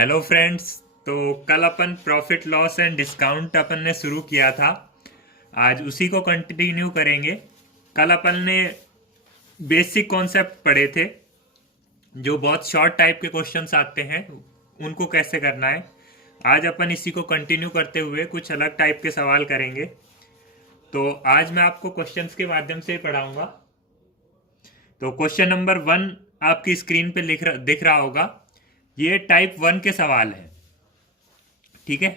Hello friends. तो कल अपन profit loss and discount अपन ने शुरू किया था। आज उसी को कंटिन्यू करेंगे। कल अपन ने बेसिक कॉन्सेप्ट पढ़े थे, जो बहुत शॉर्ट टाइप के क्वेश्चंस आते हैं, उनको कैसे करना है। आज अपन इसी को कंटिन्यू करते हुए कुछ अलग टाइप के सवाल करेंगे। तो आज मैं आपको क्वेश्चंस के माध्यम से पढ़ाऊंगा। तो क्वेश्चन नंबर 1 आपकी स्क्रीन पे दिख रहा होगा। ये टाइप 1 के सवाल हैं। ठीक है,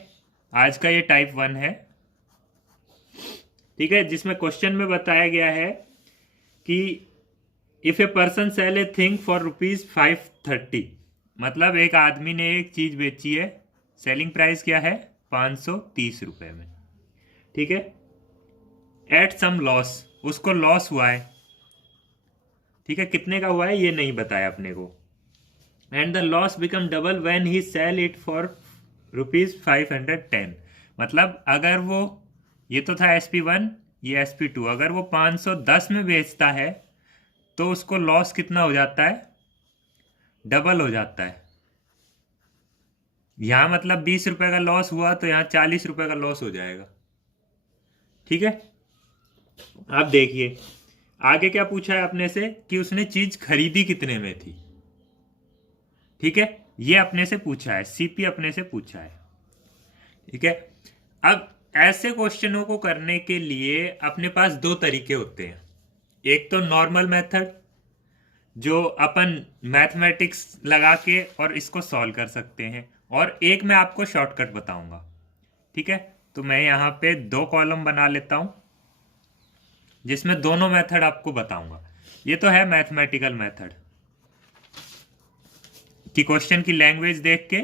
आज का ये टाइप 1 है। ठीक है, जिसमें क्वेश्चन में बताया गया है कि if a person sell a thing for ₹530, मतलब एक आदमी ने एक चीज बेची है, सेलिंग प्राइस क्या है, 530 रुपए में। ठीक है, एट सम लॉस, उसको लॉस हुआ है। ठीक है, कितने का हुआ है ये नहीं बताया अपने को। And the loss become double when he sell it for ₹510, मतलब अगर वो, ये तो था SP1, ये SP2, अगर वो 510 में बेचता है तो उसको लॉस कितना हो जाता है, डबल हो जाता है। यहां मतलब 20 रुपए का लॉस हुआ तो यहाँ 40 रुपए का लॉस हो जाएगा। ठीक है, अब देखिए आगे क्या पूछा है अपने से कि उसने चीज खरीदी कितने में थी। ठीक है, ये अपने से पूछा है, CP अपने से पूछा है। ठीक है, अब ऐसे क्वेश्चनों को करने के लिए अपने पास दो तरीके होते हैं। एक तो नॉर्मल मेथड, जो अपन मैथमेटिक्स लगा के और इसको सॉल्व कर सकते हैं, और एक मैं आपको शॉर्टकट बताऊंगा। ठीक है, तो मैं यहाँ पे 2 कॉलम बना लेता हूं जिसमें दोनों मेथड आपको बताऊंगा। ये तो है मैथमेटिकल मेथड कि क्वेश्चन की लैंग्वेज देख के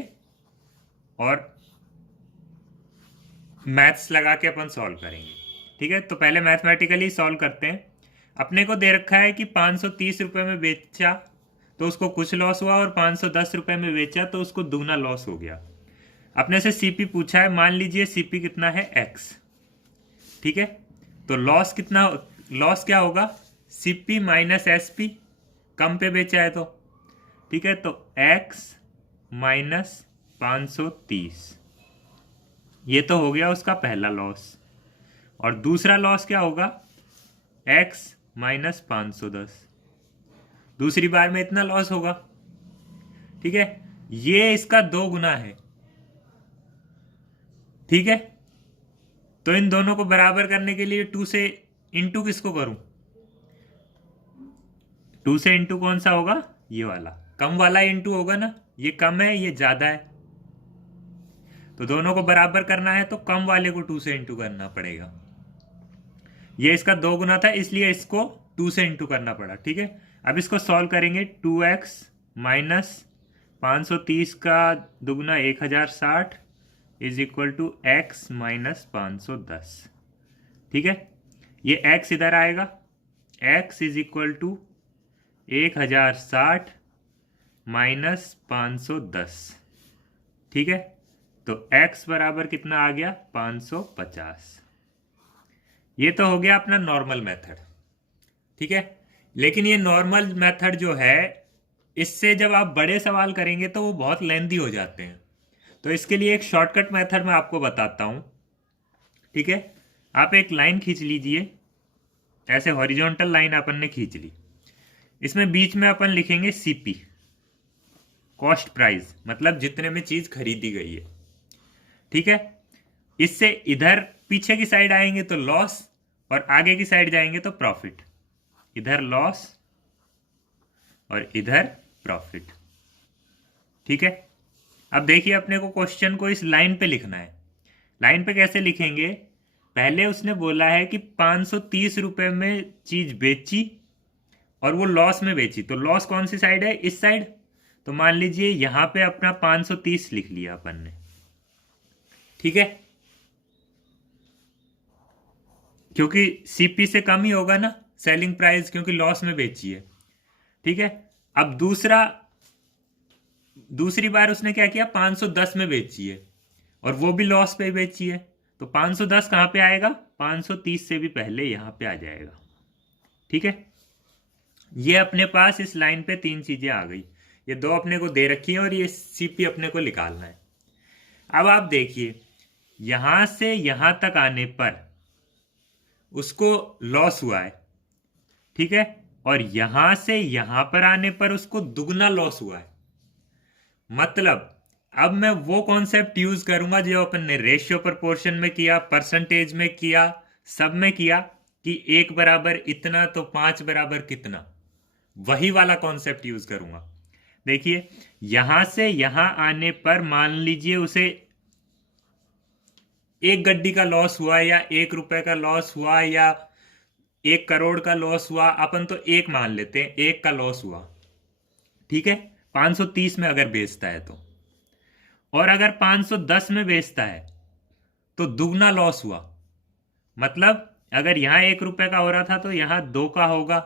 और मैथ्स लगा के अपन सॉल्व करेंगे। ठीक है, तो पहले मैथमेटिकली सॉल्व करते हैं। अपने को दे रखा है कि 530 रुपए में बेचा तो उसको कुछ लॉस हुआ, और 510 रुपए में बेचा तो उसको दूना लॉस हो गया। अपने से CP पूछा है, मान लीजिए CP कितना है, X। ठीक है, तो लॉस कितना, लॉस क्या होगा, CP माइनस SP, कम पे बेचा है तो। ठीक है, तो X माइनस 530, ये तो हो गया उसका पहला लॉस। और दूसरा लॉस क्या होगा, X माइनस 510, दूसरी बार में इतना लॉस होगा। ठीक है, ये इसका 2 गुना है। ठीक है, तो इन दोनों को बराबर करने के लिए 2 से इंटू किसको करूं, 2 से इंटू कौन सा होगा, ये वाला कम वाला इंटू होगा ना, ये कम है ये ज्यादा है, तो दोनों को बराबर करना है तो कम वाले को 2 से इंटू करना पड़ेगा। ये इसका 2 गुना था इसलिए इसको 2 से इंटू करना पड़ा। ठीक है, अब इसको सॉल्व करेंगे। 2x माइनस 530 का दुगना 1060 is equal to x minus 510। ठीक है, ये x इधर आएगा, x is equal to 1060 minus 510। ठीक है, तो x बराबर कितना आ गया, 550। ये तो हो गया अपना नॉर्मल मेथड। ठीक है, लेकिन ये नॉर्मल मेथड जो है, इससे जब आप बड़े सवाल करेंगे तो वो बहुत लेंदी हो जाते हैं। तो इसके लिए एक शॉर्टकट मेथड मैं आपको बताता हूं। ठीक है, आप एक लाइन खींच लीजिए, ऐसे हॉरिजॉन्टल लाइन अपन ने खींच ली। इसमें बीच में अपन लिखेंगे CP, कॉस्ट प्राइस, मतलब जितने में चीज खरीदी गई है। ठीक है, इससे इधर पीछे की साइड आएंगे तो लॉस, और आगे की साइड जाएंगे तो प्रॉफिट। इधर लॉस और इधर प्रॉफिट। ठीक है, अब देखिए अपने को क्वेश्चन को इस लाइन पे लिखना है। लाइन पे कैसे लिखेंगे, पहले उसने बोला है कि 530 रुपए में चीज बेची और वो लॉस में बेची, तो लॉस कौन सी साइड है, इस साइड। तो मान लीजिए यहां पे अपना 530 लिख लिया अपन ने। ठीक है, क्योंकि CP से कम ही होगा ना सेलिंग प्राइस, क्योंकि लॉस में बेची है। ठीक है, अब दूसरी बार उसने क्या किया, 510 में बेची है और वो भी लॉस पे बेची है, तो 510 कहां पे आएगा, 530 से भी पहले यहां पे आ जाएगा। ठीक है, ये अपने पास इस लाइन पे 3 चीजें आ गई। ये दो अपने को दे रखी है और ये सीपी अपने को निकालना है। अब आप देखिए यहां से यहां तक आने पर उसको लॉस हुआ है, ठीक है, और यहां से यहां पर आने पर उसको दुगना लॉस हुआ है। मतलब अब मैं वो कॉन्सेप्ट यूज करूंगा जो अपन ने रेशियो प्रोपोर्शन में किया, परसेंटेज में किया, सब में किया कि 1 बराबर इतना तो 5 बराबर कितना, वही वाला कॉन्सेप्ट यूज करूंगा। देखिए यहां से यहां आने पर मान लीजिए उसे 1 गड्डी का लॉस हुआ या 1 रुपए का लॉस हुआ या 1 करोड़ का लॉस हुआ, अपन तो 1 मान लेते हैं, 1 का लॉस हुआ, ठीक है, 530 में अगर बेचता है तो। और अगर 510 में बेचता है तो दुगना लॉस हुआ। मतलब अगर यहां 1 रुपए का हो रहा था तो यहां 2 का होगा,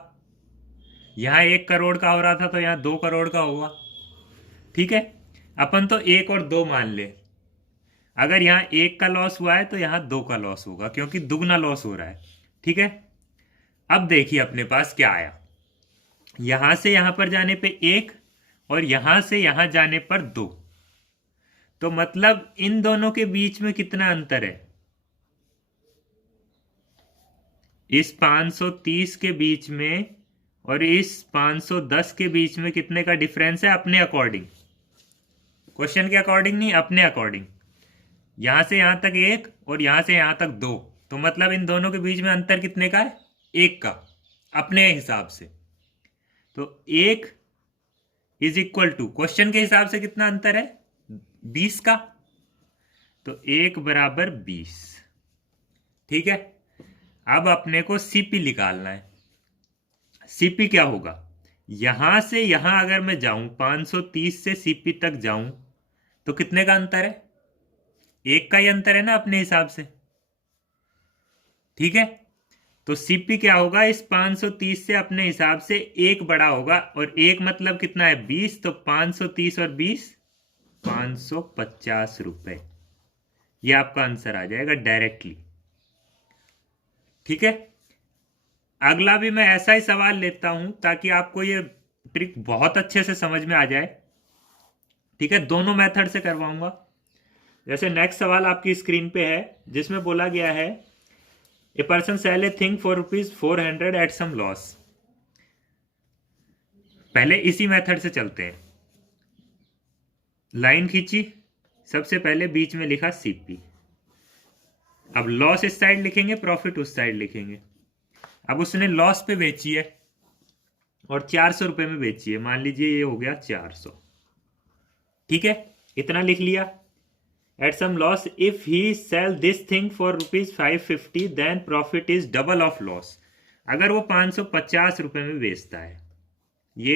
यहां 1 करोड़ का हो रहा था तो यहां 2 करोड़ का होगा, ठीक है। अपन तो 1 और 2 मान ले, अगर यहां 1 का लॉस हुआ है तो यहां 2 का लॉस होगा क्योंकि दुगना लॉस हो रहा है, ठीक है। अब देखिए अपने पास क्या आया, यहां से यहां पर जाने पे 1 और यहां से यहां जाने पर 2, तो मतलब इन दोनों के बीच में कितना अंतर है, इस 530 के बीच में और इस 510 के बीच में कितने का डिफरेंस है, अपने अकॉर्डिंग, क्वेश्चन के अकॉर्डिंग नहीं, अपने अकॉर्डिंग। यहां से यहां तक 1 और यहां से यहां तक 2, तो मतलब इन दोनों के बीच में अंतर कितने का है, 1 का, अपने हिसाब से। तो 1 इज इक्वल टू क्वेश्चन के हिसाब से कितना अंतर है, 20 का, तो 1 बराबर 20, ठीक है। अब अपने को सीपी निकालना है। सीपी क्या होगा, यहां से यहां अगर मैं जाऊं 530 से सीपी तक जाऊं तो कितने का अंतर है, 1 का ही अंतर है ना अपने हिसाब से, ठीक है। तो सीपी क्या होगा, इस 530 से अपने हिसाब से 1 बड़ा होगा, और 1 मतलब कितना है 20, तो 530 और 20 550 रुपए, ये आपका आंसर आ जाएगा डायरेक्टली, ठीक है। अगला भी मैं ऐसा ही सवाल लेता हूं ताकि आपको ये ट्रिक बहुत अच्छे से समझ में आ जाए, ठीक है। दोनों मेथड से करवाऊंगा। जैसे नेक्स्ट सवाल आपकी स्क्रीन पे है जिसमें बोला गया है a person sell a thing for ₹400 at some loss. पहले इसी मेथड से चलते हैं, लाइन खींची, सबसे पहले बीच में लिखा सीपी, अब लॉस इस साइड लिखेंगे, प्रॉफिट उस साइड लिखेंगे। अब उसने लॉस पे बेची है और 400 रुपए में बेची है, मान लीजिए ये हो गया 400, ठीक है, इतना लिख लिया। At some loss if he sell this thing for ₹550 then profit is double of loss. अगर वो 550 रुपए में बेचता है, ये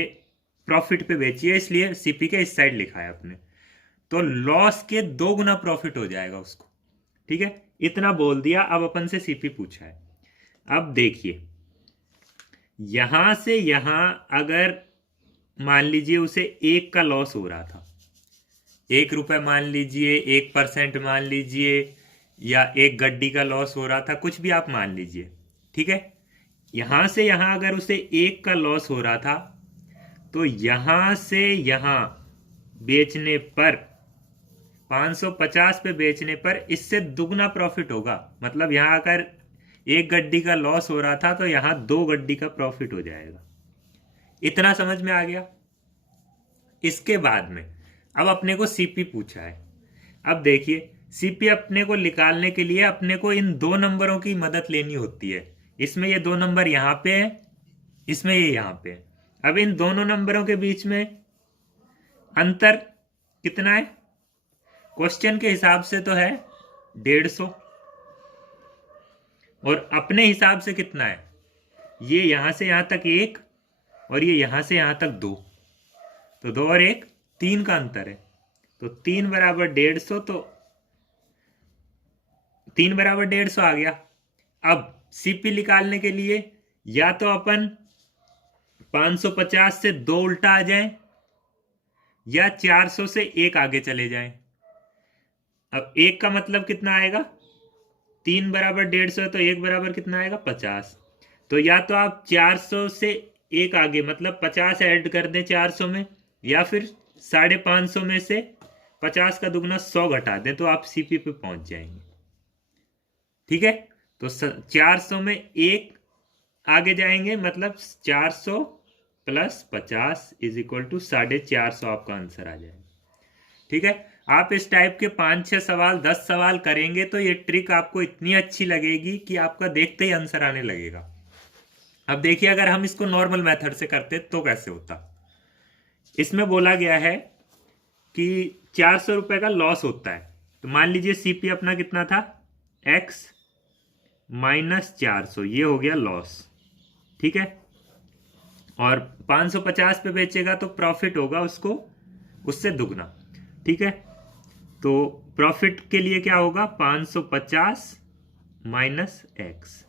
प्रॉफिट पे बेची है इसलिए सीपी के इस साइड लिखा है अपने, तो लॉस के 2 गुना प्रॉफिट हो जाएगा उसको, ठीक है। इतना बोल दिया। अब अपन से सीपी पूछा है। अब देखिए यहां से यहां अगर मान लीजिए उसे 1 का लॉस हो रहा था, 1 रुपए मान लीजिए, 1% मान लीजिए, या 1 गड्डी का लॉस हो रहा था, कुछ भी आप मान लीजिए, ठीक है। यहां से यहां अगर उसे 1 का लॉस हो रहा था तो यहां से यहां बेचने पर 550 पे बेचने पर इससे दुगना प्रॉफिट होगा। मतलब यहां अगर 1 गड्डी का लॉस हो रहा था तो यहां 2 गड्डी का प्रॉफिट हो जाएगा। इतना समझ में आ गया। इसके बाद में अब अपने को सीपी पूछा है। अब देखिए सीपी अपने को निकालने के लिए अपने को इन 2 नंबरों की मदद लेनी होती है। इसमें ये 2 नंबर यहां पे है, इसमें ये यहां पे है। अब इन दोनों नंबरों के बीच में अंतर कितना है, क्वेश्चन के हिसाब से तो है 150, और अपने हिसाब से कितना है, ये यहां से यहां तक 1 और ये यहां से यहां तक 2, तो 2 और 1 3 का अंतर है। तो 3 बराबर 150, तो 3 बराबर 150 आ गया। अब सीपी निकालने के लिए या तो अपन 550 से 2 उल्टा आ जाएं या 400 से 1 आगे चले जाएं। अब 1 का मतलब कितना आएगा, 3 बराबर 150 है तो 1 बराबर कितना आएगा 50। तो या तो आप 400 से 1 आगे मतलब 50 ऐड कर दें 400 में, या फिर 550 में से 50 का दुगना 100 घटा दें तो आप सीपी पे पहुंच जाएंगे। ठीक है, तो 400 में एक आगे जाएंगे, मतलब 400 प्लस 50 इज इक्वल टू 450 आपका आंसर आ जाएगा। ठीक है, आप इस टाइप के 5-6 सवाल 10 सवाल करेंगे तो ये ट्रिक आपको इतनी अच्छी लगेगी कि आपका देखते ही आंसर आने लगेगा। अब देखिए, अगर हम इसको नॉर्मल मेथड से करते तो कैसे होता। इसमें बोला गया है कि 400 रुपए का लॉस होता है, तो मान लीजिए सीपी अपना कितना था, x माइनस 400, ये हो गया लॉस। ठीक है, और 550 पे बेचेगा तो प्रॉफिट होगा उसको उससे दुगना। ठीक है, तो प्रॉफिट के लिए क्या होगा, 550 माइनस एक्स,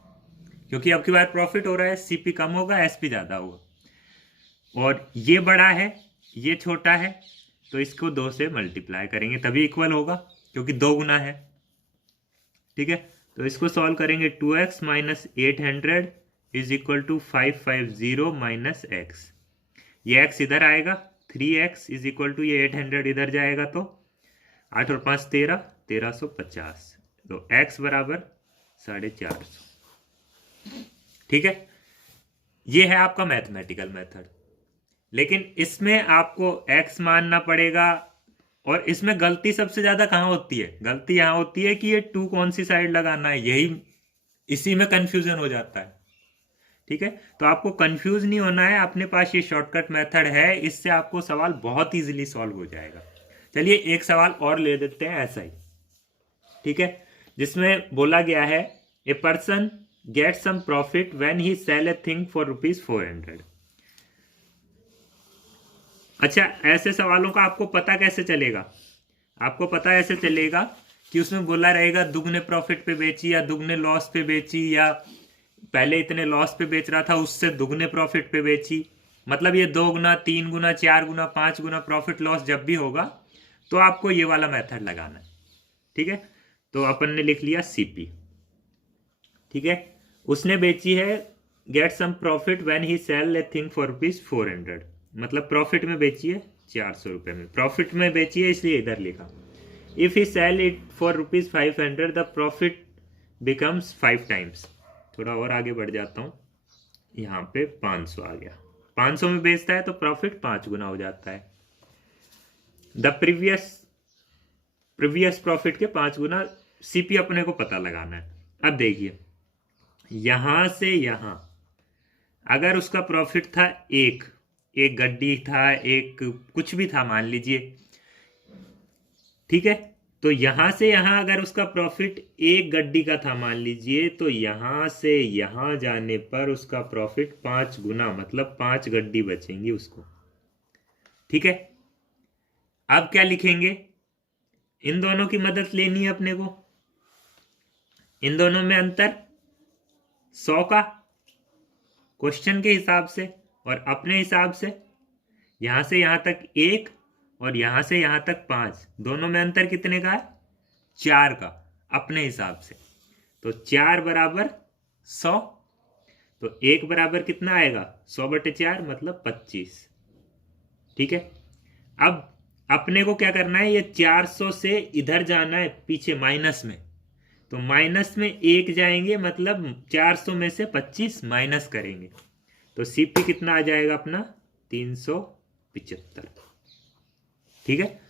क्योंकि अब की बार प्रॉफिट हो रहा है, सीपी कम होगा, एसपी ज्यादा होगा। और ये बड़ा है, ये छोटा है, तो इसको 2 से मल्टीप्लाई करेंगे तभी इक्वल होगा, क्योंकि 2 गुना है। ठीक है, तो इसको सॉल्व करेंगे, 2x minus 800 is equal to 550 minus x. ये x इधर आएगा, 3x इज इक्वल टू ये 800 इधर जाएगा, तो 8 और 5 13, 1350, तो x बराबर 450। ठीक है, ये है आपका मैथमेटिकल मेथड, लेकिन इसमें आपको x मानना पड़ेगा। और इसमें गलती सबसे ज्यादा कहाँ होती है, गलती यहाँ होती है कि ये 2 कौन सी साइड लगाना है, यही इसी में कंफ्यूजन हो जाता है। ठीक है, तो आपको कंफ्यूज नहीं होना है, अपने पास ये शॉर्टकट मेथड है, इससे आपको सवाल बहुत इजीली सॉल्व हो जाएगा। चलिए एक सवाल और ले देते हैं ऐसा ही। ठीक है, जिसमें बोला गया है, a person get some profit when he sell a thing for ₹400। अच्छा, ऐसे सवालों का आपको पता कैसे चलेगा, आपको पता ऐसे चलेगा कि उसमें बोला रहेगा दुगने प्रॉफिट पे बेची या दुगने लॉस पे बेची, या पहले इतने लॉस पे बेच रहा था उससे दुगने प्रॉफिट पे बेची। मतलब ये 2 गुना, 3 गुना, 4 गुना, 5 गुना प्रॉफिट लॉस जब भी होगा तो आपको ये वाला मेथड लगाना है। ठीक है, तो अपन ने लिख लिया सीपी। ठीक है, उसने बेची है get some profit when he sell a thing for ₹400, मतलब प्रॉफिट में बेची है 400 रुपए में, प्रॉफिट में बेची है इसलिए इधर लिखा। If he sell it for ₹500 the profit becomes 5 times. थोड़ा और आगे बढ़ जाता हूं, यहाँ पे 500 आ गया, 500 में बेचता है तो प्रॉफिट 5 गुना हो जाता है। द प्रीवियस प्रॉफिट के 5 गुना, सीपी अपने को पता लगाना है। अब देखिए, यहां से यहां अगर उसका प्रॉफिट था एक गड्डी था, एक कुछ भी था मान लीजिए। ठीक है, तो यहां से यहां अगर उसका प्रॉफिट एक गड्डी का था मान लीजिए, तो यहां से यहां जाने पर उसका प्रॉफिट 5 गुना, मतलब 5 गड्डी बचेंगी उसको। ठीक है, अब क्या लिखेंगे, इन दोनों की मदद लेनी है अपने को, इन दोनों में अंतर 100 का क्वेश्चन के हिसाब से और अपने हिसाब से। यहां से यहां तक 1 और यहां से यहां तक 5, दोनों में अंतर कितने का है, 4 का अपने हिसाब से। तो 4 बराबर 100, तो 1 बराबर कितना आएगा, 100/4 मतलब 25। ठीक है, अब अपने को क्या करना है, ये 400 से इधर जाना है पीछे माइनस में, तो माइनस में 1 जाएंगे, मतलब 400 में से 25 माइनस करेंगे, तो सीपी कितना आ जाएगा अपना 375। ठीक है,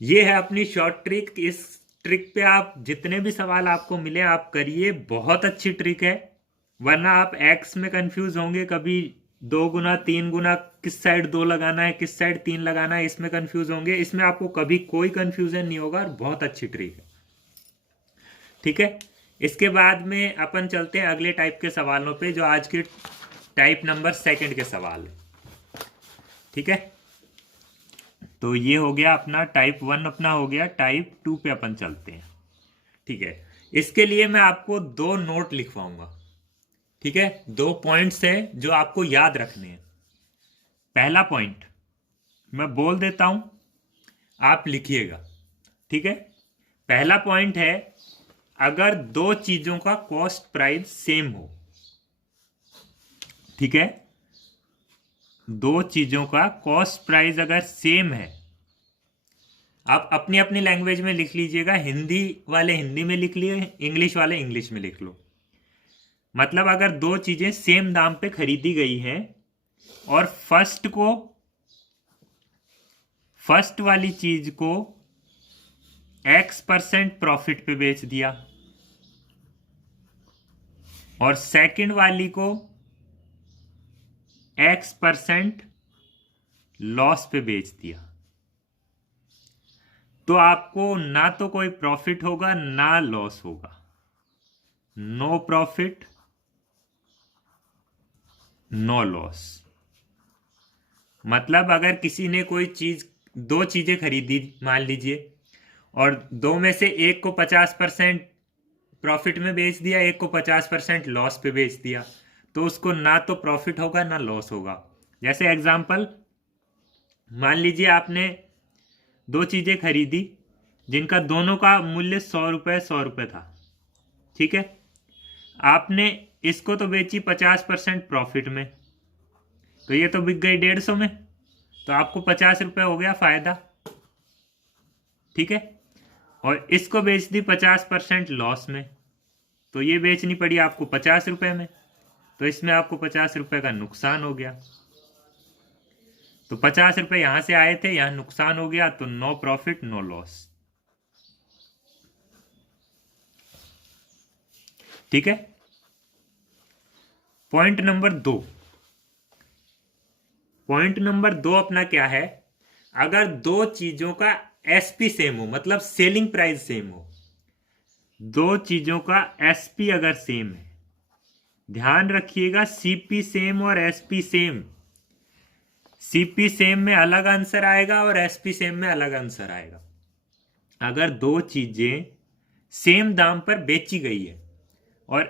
ये है अपनी शॉर्ट ट्रिक। इस ट्रिक पे आप जितने भी सवाल आपको मिले आप करिए, बहुत अच्छी ट्रिक है, वरना आप एक्स में कंफ्यूज होंगे, कभी 2 गुना 3 गुना, किस साइड 2 लगाना है किस साइड 3 लगाना है, इसमें कंफ्यूज होंगे। इसमें आपको कभी कोई कंफ्यूजन नहीं होगा और बहुत अच्छी ट्रिक है। ठीक है, इसके बाद में अपन चलते हैं अगले टाइप के सवालों पे, जो आज के टाइप नंबर 2 के सवाल है। ठीक है, तो ये हो गया अपना टाइप 1, अपना हो गया। टाइप 2 पे अपन चलते हैं। ठीक है, इसके लिए मैं आपको 2 नोट लिखवाऊंगा। ठीक है, 2 पॉइंट्स है जो आपको याद रखने हैं। पहला पॉइंट मैं बोल देता हूं, आप लिखिएगा। ठीक है, पहला पॉइंट है, अगर 2 चीजों का कॉस्ट प्राइस सेम हो, ठीक है, दो चीजों का कॉस्ट प्राइस अगर सेम है, आप अपनी अपनी लैंग्वेज में लिख लीजिएगा, हिंदी वाले हिंदी में लिख लिए, इंग्लिश वाले इंग्लिश में लिख लो। मतलब अगर दो चीजें सेम दाम पे खरीदी गई है और फर्स्ट वाली चीज को X% प्रॉफिट पे बेच दिया और सेकंड वाली को X% लॉस पे बेच दिया, तो आपको ना तो कोई प्रॉफिट होगा ना लॉस होगा। No profit no loss. मतलब अगर किसी ने कोई चीज, दो चीजें खरीदी मान लीजिए, और दो में से एक को 50% प्रॉफिट में बेच दिया, एक को 50% लॉस पे बेच दिया, तो उसको ना तो प्रॉफिट होगा ना लॉस होगा। जैसे एग्जांपल, मान लीजिए आपने दो चीजें खरीदी जिनका दोनों का मूल्य 100 रुपये था, ठीक है। आपने इसको तो बेची 50% प्रॉफिट में, तो ये तो बिक गई 150 में, तो आपको 50 रुपये हो गया फायदा, ठीक है। और इसको बेच दी 50% लॉस में, तो ये बेचनी पड़ी आपको 50 रुपये में, तो इसमें आपको 50 रुपये का नुकसान हो गया। तो 50 रुपये यहां से आए थे, यहां नुकसान हो गया, तो नो प्रॉफिट नो लॉस, ठीक है। पॉइंट नंबर दो अपना क्या है, अगर दो चीजों का एसपी सेम हो, मतलब सेलिंग प्राइस सेम हो, दो चीजों का एसपी अगर सेम है, ध्यान रखिएगा सीपी सेम और एसपी सेम, सीपी सेम में अलग आंसर आएगा और एसपी सेम में अलग आंसर आएगा। अगर दो चीजें सेम दाम पर बेची गई है और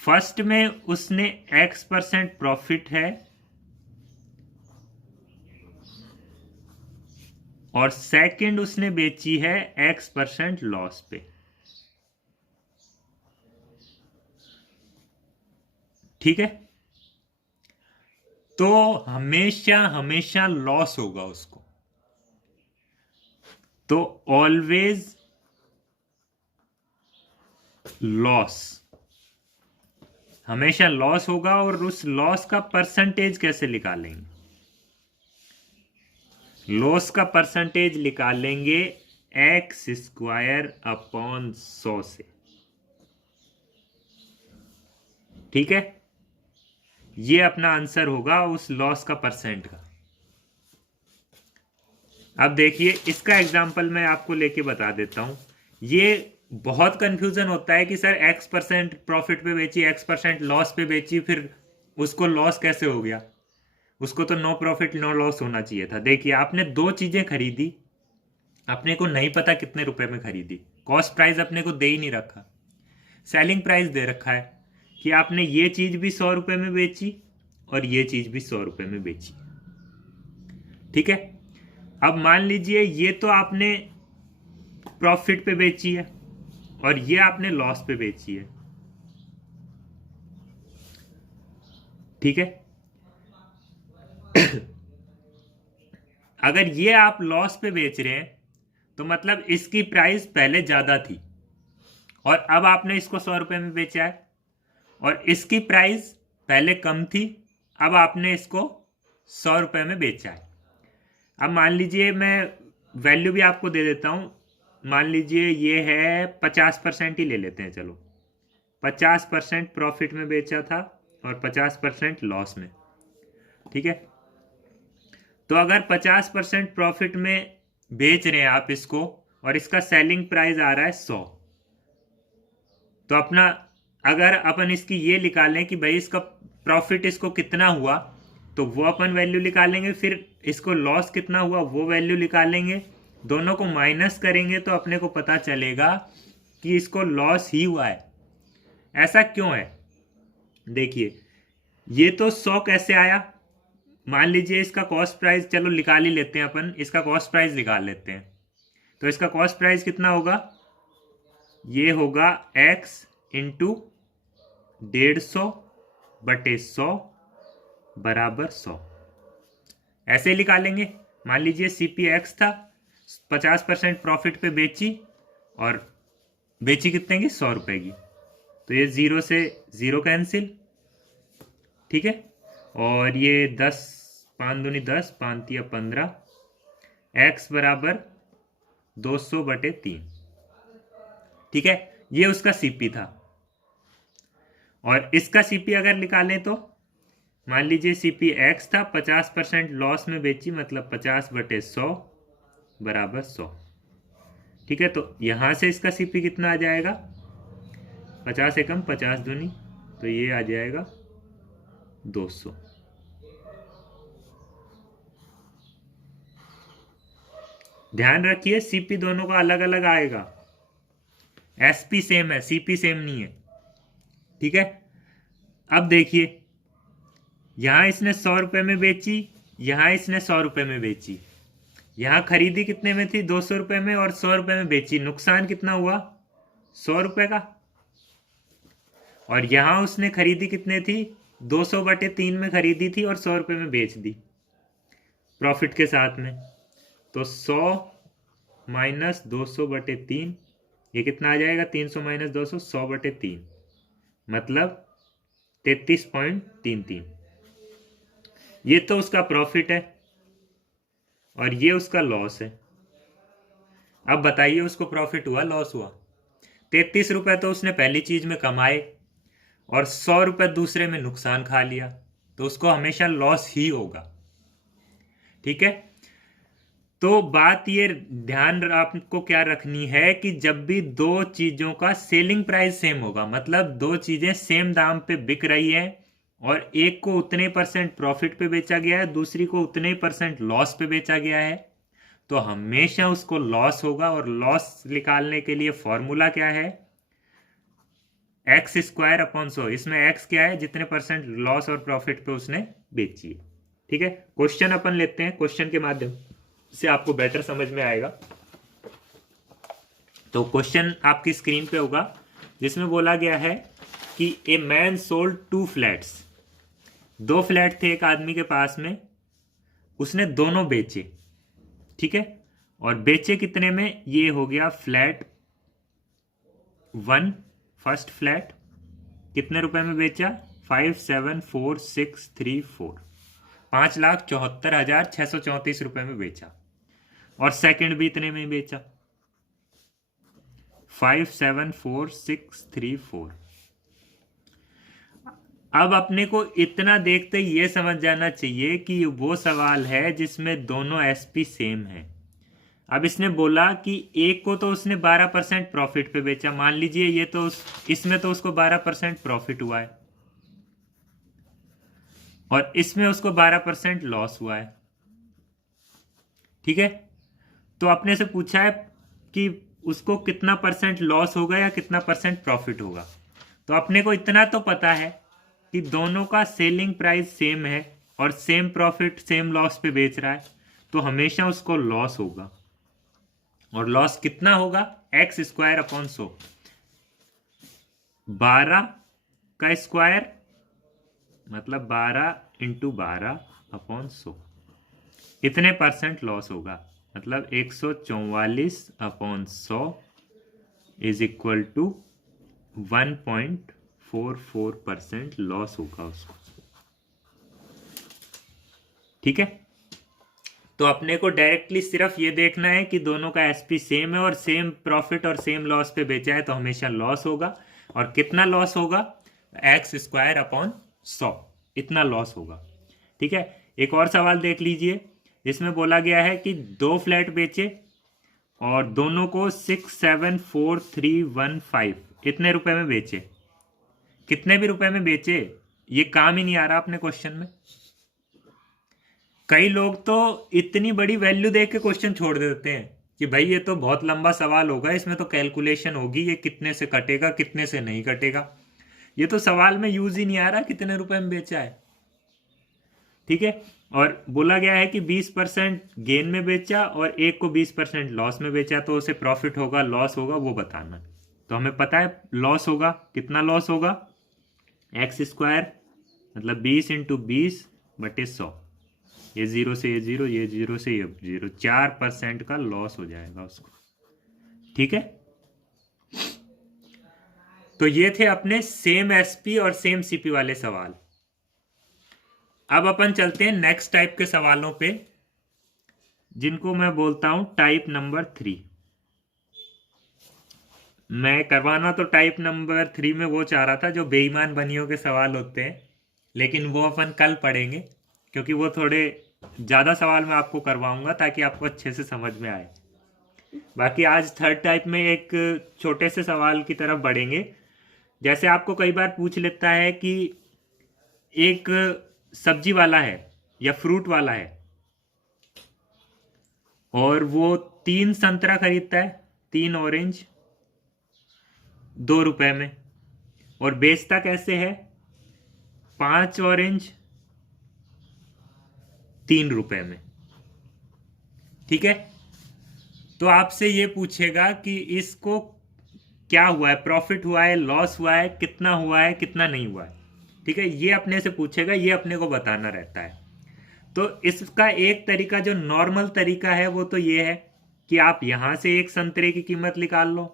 फर्स्ट में उसने X% प्रॉफिट है और सेकंड उसने बेची है X% लॉस पे, ठीक है, तो हमेशा हमेशा लॉस होगा उसको। तो ऑलवेज लॉस, हमेशा लॉस होगा। और उस लॉस का परसेंटेज कैसे निकालेंगे? लॉस का परसेंटेज निकालेंगे x² अपॉन 100 से, ठीक है। ये अपना आंसर होगा उस लॉस का परसेंट का। अब देखिए इसका एग्जांपल मैं आपको लेके बता देता हूं। ये बहुत कंफ्यूजन होता है कि सर X% प्रॉफिट पे बेची, X% लॉस पे बेची, फिर उसको लॉस कैसे हो गया? उसको तो नो प्रॉफिट नो लॉस होना चाहिए था। देखिए आपने दो चीजें खरीदी, अपने को नहीं पता कितने रुपए में खरीदी, कॉस्ट प्राइस अपने को दे ही नहीं रखा, सेलिंग प्राइस दे रखा है कि आपने ये चीज भी 100 रुपए में बेची और ये चीज भी 100 रुपए में बेची, ठीक है। अब मान लीजिए ये तो आपने प्रॉफिट पे बेची है और ये आपने लॉस पे बेची है, ठीक है। अगर ये आप लॉस पे बेच रहे हैं तो मतलब इसकी प्राइस पहले ज्यादा थी और अब आपने इसको 100 रुपए में बेचा है, और इसकी प्राइस पहले कम थी, अब आपने इसको 100 रुपए में बेचा है। अब मान लीजिए मैं वैल्यू भी आपको दे देता हूं, मान लीजिए ये है 50% ही ले लेते हैं, चलो 50% प्रॉफिट में बेचा था और 50% लॉस में, ठीक है। तो अगर 50% प्रॉफिट में बेच रहे हैं आप इसको और इसका सेलिंग प्राइस आ रहा है 100, तो अपना अगर अपन इसकी ये निकालें कि भाई इसका प्रॉफिट इसको कितना हुआ, तो वो अपन वैल्यू निकालेंगे, फिर इसको लॉस कितना हुआ वो वैल्यू निकालेंगे, दोनों को माइनस करेंगे तो अपने को पता चलेगा कि इसको लॉस ही हुआ है। ऐसा क्यों है? देखिए ये तो 100 कैसे आया, मान लीजिए इसका कॉस्ट प्राइस चलो निकाल ही लेते हैं अपन, इसका कॉस्ट प्राइस निकाल लेते हैं। तो इसका कॉस्ट प्राइस कितना होगा, ये होगा x इंटू 150/100 बराबर 100, ऐसे ही निकालेंगे। मान लीजिए सीपी एक्स था, 50% प्रॉफिट पे बेची, और बेची कितने की, 100 रुपए की, तो ये 0 से 0 कैंसिल, ठीक है। और ये 10, 5 दूनी 10, 5 तिया 15, एक्स बराबर 200/3, ठीक है। ये उसका सीपी था। और इसका सीपी अगर निकालें तो मान लीजिए सीपी एक्स था, 50% लॉस में बेची, मतलब 50/100 बराबर 100, ठीक है। तो यहां से इसका सीपी कितना आ जाएगा, 50 एकम 50 दूनी, तो ये आ जाएगा 200। ध्यान रखिए सीपी दोनों का अलग अलग आएगा, एसपी सेम है, सीपी सेम नहीं है, ठीक है। अब देखिए, यहां इसने 100 रुपए में बेची, यहां इसने 100 रुपए में बेची, यहां खरीदी कितने में थी, 200 रुपए में, और 100 रुपए में बेची, नुकसान कितना हुआ, 100 रुपए का। और यहां उसने खरीदी कितने थी, 200/3 में खरीदी थी और 100 रुपए में बेच दी प्रॉफिट के साथ में। तो 100 माइनस 200/3, ये कितना आ जाएगा, 300 माइनस 200, 100/3, मतलब 33.33। ये तो उसका प्रॉफिट है और ये उसका लॉस है। अब बताइए उसको प्रॉफिट हुआ लॉस हुआ। 33 रुपए तो उसने पहली चीज में कमाए और 100 रुपए दूसरे में नुकसान खा लिया, तो उसको हमेशा लॉस ही होगा, ठीक है। तो बात ये ध्यान आपको क्या रखनी है कि जब भी दो चीजों का सेलिंग प्राइस सेम होगा, मतलब दो चीजें सेम दाम पे बिक रही है और एक को उतने % प्रॉफिट पे बेचा गया है, दूसरी को उतने % लॉस पे बेचा गया है, तो हमेशा उसको लॉस होगा। और लॉस निकालने के लिए फॉर्मूला क्या है, x² / 100। इसमें x क्या है, जितने % लॉस और प्रॉफिट पे उसने बेची है, ठीक है। क्वेश्चन अपन लेते हैं, क्वेश्चन के माध्यम से आपको बेटर समझ में आएगा। तो क्वेश्चन आपकी स्क्रीन पे होगा, जिसमें बोला गया है कि a man sold 2 flats. 2 flat थे एक आदमी के पास में, उसने दोनों बेचे, ठीक है। और बेचे कितने में, ये हो गया फ्लैट 1, फर्स्ट फ्लैट कितने रुपए में बेचा, 5,74634, 5,74,634 रुपए में बेचा। और सेकंड भी इतने में ही बेचा, 5,74,634। अब अपने को इतना देखते ही ये समझ जाना चाहिए कि वो सवाल है जिसमें दोनों एसपी सेम है। अब इसने बोला कि एक को तो उसने 12% प्रॉफिट पे बेचा, मान लीजिए ये तो इसमें तो उसको 12% प्रॉफिट हुआ है और इसमें उसको 12% लॉस हुआ है, ठीक है। तो अपने से पूछा है कि उसको कितना % लॉस होगा या कितना % प्रॉफिट होगा। तो अपने को इतना तो पता है कि दोनों का सेलिंग प्राइस सेम है और सेम प्रॉफिट सेम लॉस पे बेच रहा है, तो हमेशा उसको लॉस होगा। और लॉस कितना होगा, x² / 100, 12 का स्क्वायर, मतलब 12 × 12/100, इतने % लॉस होगा, मतलब 144/100 इज इक्वल टू 1.44% लॉस होगा उसको, ठीक है। तो अपने को डायरेक्टली सिर्फ ये देखना है कि दोनों का एसपी सेम है और सेम प्रॉफिट और सेम लॉस पे बेचा है, तो हमेशा लॉस होगा। और कितना लॉस होगा, x² / 100, इतना लॉस होगा, ठीक है। एक और सवाल देख लीजिए, जिसमें बोला गया है कि 2 फ्लैट बेचे और दोनों को 6,74315 इतने रुपए में बेचे। कितने भी रुपए में बेचे, ये काम ही नहीं आ रहा अपने क्वेश्चन में। कई लोग तो इतनी बड़ी वैल्यू देख के क्वेश्चन छोड़ देते हैं कि भाई ये तो बहुत लंबा सवाल होगा, इसमें तो कैलकुलेशन होगी, ये कितने से कटेगा कितने से नहीं कटेगा। ये तो सवाल में यूज ही नहीं आ रहा कितने रुपए में बेचा है, ठीक है। और बोला गया है कि 20% गेन में बेचा और एक को 20% लॉस में बेचा, तो उसे प्रॉफिट होगा लॉस होगा वो बताना। तो हमें पता है लॉस होगा, कितना लॉस होगा, x² मतलब 20 × 20/100, ये 0 से ये 0, ये 0 से ये 0, 4% का लॉस हो जाएगा उसको। ठीक है, तो ये थे अपने सेम एसपी और सेम सीपी वाले सवाल। अब अपन चलते हैं नेक्स्ट टाइप के सवालों पे, जिनको मैं बोलता हूं टाइप नंबर 3। मैं करवाना तो टाइप नंबर 3 में वो चाह रहा था जो बेईमान बनियों के सवाल होते हैं, लेकिन वो अपन कल पढ़ेंगे, क्योंकि वो थोड़े ज़्यादा सवाल मैं आपको करवाऊंगा ताकि आपको अच्छे से समझ में आए। बाकी आज थर्ड टाइप में एक छोटे से सवाल की तरफ बढ़ेंगे। जैसे आपको कई बार पूछ लेता है कि एक सब्जी वाला है या फ्रूट वाला है और वो 3 संतरा खरीदता है, 3 ऑरेंज 2 रुपए में, और बेचता कैसे है 5 ऑरेंज 3 रुपए में। ठीक है, तो आपसे ये पूछेगा कि इसको क्या हुआ है, प्रॉफिट हुआ है, लॉस हुआ है, कितना हुआ है, कितना नहीं हुआ है। ठीक है, ये अपने से पूछेगा, ये अपने को बताना रहता है। तो इसका एक तरीका जो नॉर्मल तरीका है वो तो ये है कि आप यहां से एक संतरे की कीमत निकाल लो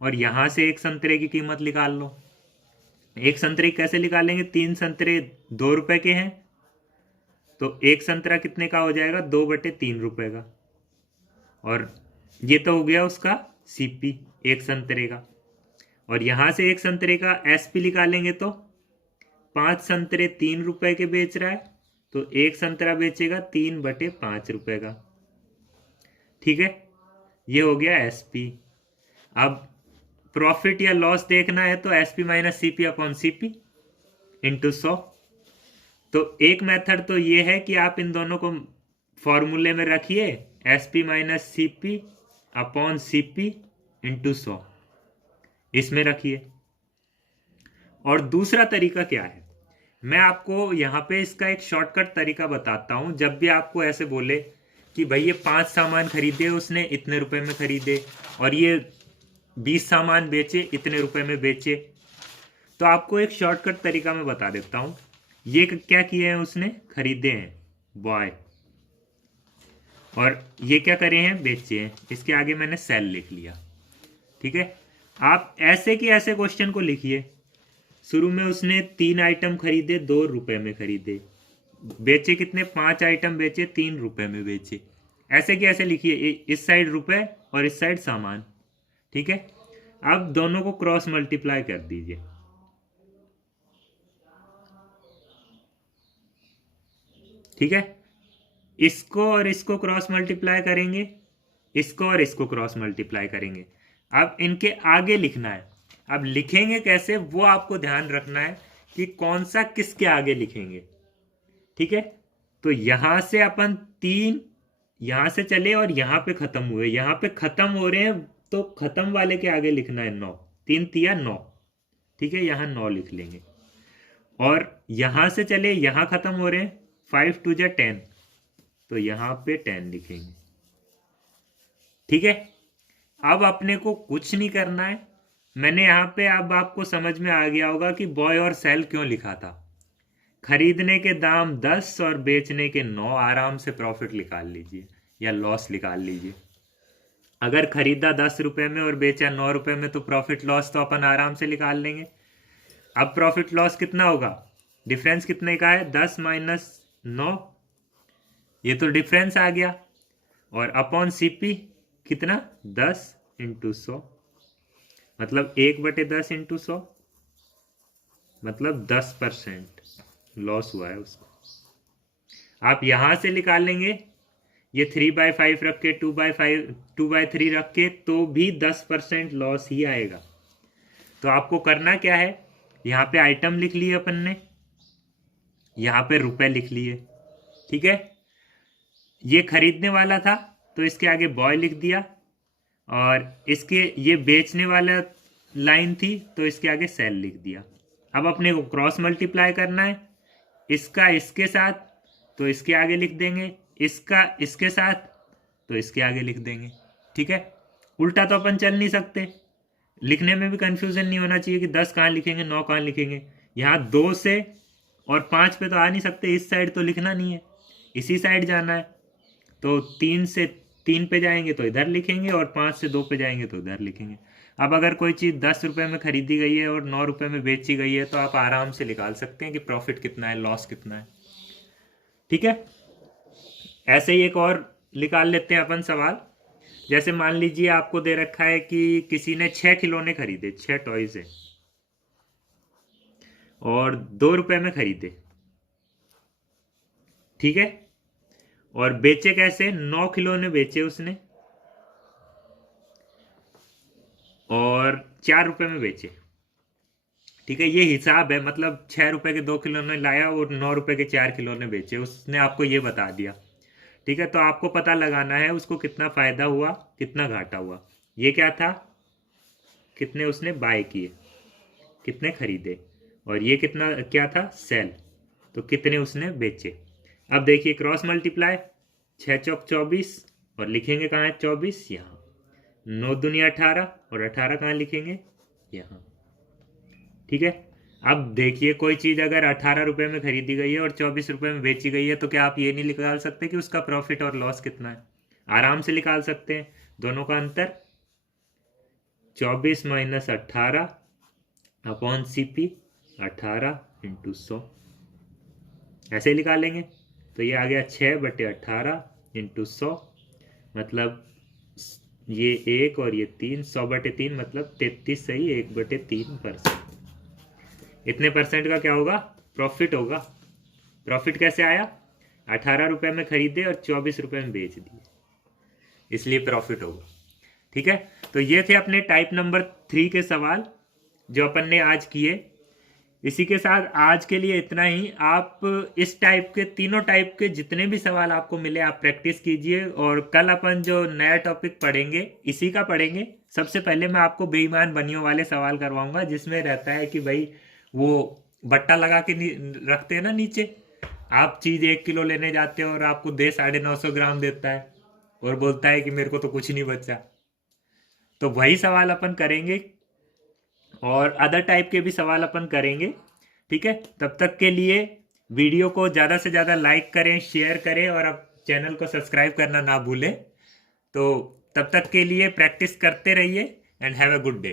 और यहां से एक संतरे की कीमत निकाल लो। एक संतरे कैसे निकालेंगे, 3 संतरे 2 रुपए के हैं, तो एक संतरा कितने का हो जाएगा, 2/3 रुपए का। और ये तो हो गया उसका सीपी एक संतरे का। और यहां से एक संतरे का एसपी निकालेंगे तो 5 संतरे 3 रुपए के बेच रहा है, तो एक संतरा बेचेगा 3/5 रुपए का। ठीक है, ये हो गया एसपी। अब प्रॉफिट या लॉस देखना है तो SP minus CP upon CP into 100। तो एक मेथड तो ये है कि आप इन दोनों को फॉर्मूले में रखिए, SP minus CP upon CP into 100, इसमें रखिए। और दूसरा तरीका क्या है, मैं आपको यहाँ पे इसका एक शॉर्टकट तरीका बताता हूँ। जब भी आपको ऐसे बोले कि भाई ये 5 सामान खरीदे उसने इतने रुपए में खरीदे और ये 20 सामान बेचे इतने रुपए में बेचे, तो आपको एक शॉर्टकट तरीका मैं बता देता हूँ। ये क्या किए हैं उसने, खरीदे हैं बॉय, और ये क्या करे हैं, बेचे हैं। इसके आगे मैंने सेल लिख लिया। ठीक है, आप ऐसे कि ऐसे क्वेश्चन को लिखिए। शुरू में उसने 3 आइटम खरीदे, 2 रुपए में खरीदे, बेचे कितने, 5 आइटम बेचे, 3 रुपए में बेचे। ऐसे कि ऐसे लिखिए, इस साइड रुपए और इस साइड सामान। ठीक है, अब दोनों को क्रॉस मल्टीप्लाई कर दीजिए। ठीक है, इसको और इसको क्रॉस मल्टीप्लाई करेंगे, इसको और इसको क्रॉस मल्टीप्लाई करेंगे। अब इनके आगे लिखना है। अब लिखेंगे कैसे वो आपको ध्यान रखना है कि कौन सा किसके आगे लिखेंगे। ठीक है, तो यहां से अपन 3 यहां से चले और यहां पे खत्म हुए, यहां पे खत्म हो रहे हैं, तो खत्म वाले के आगे लिखना है 9, 3 तिया 9। ठीक है, यहां 9 लिख लेंगे। और यहां से चले यहां खत्म हो रहे हैं, 5 2 जा 10, तो यहां पे 10 लिखेंगे। ठीक है, अब अपने को कुछ नहीं करना है। मैंने यहाँ पे अब आपको समझ में आ गया होगा कि बॉय और सेल क्यों लिखा था। खरीदने के दाम 10 और बेचने के 9, आराम से प्रॉफिट निकाल लीजिए या लॉस निकाल लीजिए। अगर खरीदा 10 रुपए में और बेचा 9 रुपए में, तो प्रॉफिट लॉस तो अपन आराम से निकाल लेंगे। अब प्रॉफिट लॉस कितना होगा, डिफरेंस कितने का है, 10 माइनस 9, ये तो डिफरेंस आ गया। और अपॉन सीपी कितना, 10 इंटू 100, मतलब 1/10 इंटू 100, मतलब 10% लॉस हुआ है उसको। आप यहां से निकाल लेंगे, ये 3/5 रख के 2/3 रख के, तो भी 10% लॉस ही आएगा। तो आपको करना क्या है, यहाँ पे आइटम लिख लिए अपन ने, यहाँ पे रुपए लिख लिए। ठीक है, ये खरीदने वाला था तो इसके आगे बॉय लिख दिया, और इसके ये बेचने वाला लाइन थी तो इसके आगे सेल लिख दिया। अब अपने को क्रॉस मल्टीप्लाई करना है, इसका इसके साथ तो इसके आगे लिख देंगे, इसका इसके साथ तो इसके आगे लिख देंगे। ठीक है, उल्टा तो अपन चल नहीं सकते, लिखने में भी कंफ्यूजन नहीं होना चाहिए कि 10 कहाँ लिखेंगे 9 कहाँ लिखेंगे। यहाँ 2 से और 5 पे तो आ नहीं सकते, इस साइड तो लिखना नहीं है, इसी साइड जाना है, तो 3 से 3 पे जाएंगे तो इधर लिखेंगे, और 5 से 2 पे जाएंगे तो उधर लिखेंगे। अब अगर कोई चीज़ 10 रुपये में खरीदी गई है और 9 रुपये में बेची गई है, तो आप आराम से निकाल सकते हैं कि प्रॉफिट कितना है, लॉस कितना है। ठीक है, ऐसे ही एक और निकाल लेते हैं अपन सवाल। जैसे मान लीजिए आपको दे रखा है कि किसी ने 6 खिलौने खरीदे, 6 टॉयज है, और 2 रुपये में खरीदे। ठीक है, और बेचे कैसे, 9 खिलौने बेचे उसने और 4 रुपये में बेचे। ठीक है, ये हिसाब है, मतलब 6 रुपये के 2 खिलौने लाया और 9 रुपये के 4 खिलौने बेचे, उसने आपको ये बता दिया। ठीक है, तो आपको पता लगाना है उसको कितना फायदा हुआ, कितना घाटा हुआ। ये क्या था, कितने उसने बाय किए, कितने खरीदे, और ये कितना क्या था, सेल, तो कितने उसने बेचे। अब देखिए क्रॉस मल्टीप्लाई, 6 चौक 24, और लिखेंगे कहाँ है 24, यहाँ। 9 दुनिया 18, और 18 कहाँ लिखेंगे, यहाँ। ठीक है, अब देखिए कोई चीज़ अगर 18 रुपये में खरीदी गई है और 24 रुपये में बेची गई है, तो क्या आप ये नहीं निकाल सकते कि उसका प्रॉफिट और लॉस कितना है। आराम से निकाल सकते हैं, दोनों का अंतर 24 माइनस 18 अपॉन CP, 18 इंटू 100, ऐसे ही निकालेंगे। तो ये आ गया 6/18 इंटू 100, मतलब ये 1 और ये 3, 100/3 मतलब 33 सही 1/3%। इतने परसेंट का क्या होगा, प्रॉफिट होगा। प्रॉफिट कैसे आया, 18 रुपये में खरीदे और 24 रुपये में बेच दिए, इसलिए प्रॉफिट होगा। ठीक है, तो ये थे अपने टाइप नंबर 3 के सवाल जो अपन ने आज किए। इसी के साथ आज के लिए इतना ही। आप इस टाइप के, तीनों टाइप के जितने भी सवाल आपको मिले आप प्रैक्टिस कीजिए, और कल अपन जो नया टॉपिक पढ़ेंगे इसी का पढ़ेंगे। सबसे पहले मैं आपको बेईमान बनियों वाले सवाल करवाऊंगा, जिसमें रहता है कि भाई वो बट्टा लगा के रखते हैं ना नीचे, आप चीज़ 1 किलो लेने जाते हो और आपको दे 950 ग्राम देता है और बोलता है कि मेरे को तो कुछ नहीं बचा। तो वही सवाल अपन करेंगे, और अदर टाइप के भी सवाल अपन करेंगे। ठीक है, तब तक के लिए वीडियो को ज़्यादा से ज़्यादा लाइक करें, शेयर करें, और अब चैनल को सब्सक्राइब करना ना भूलें। तो तब तक के लिए प्रैक्टिस करते रहिए, and have a good day.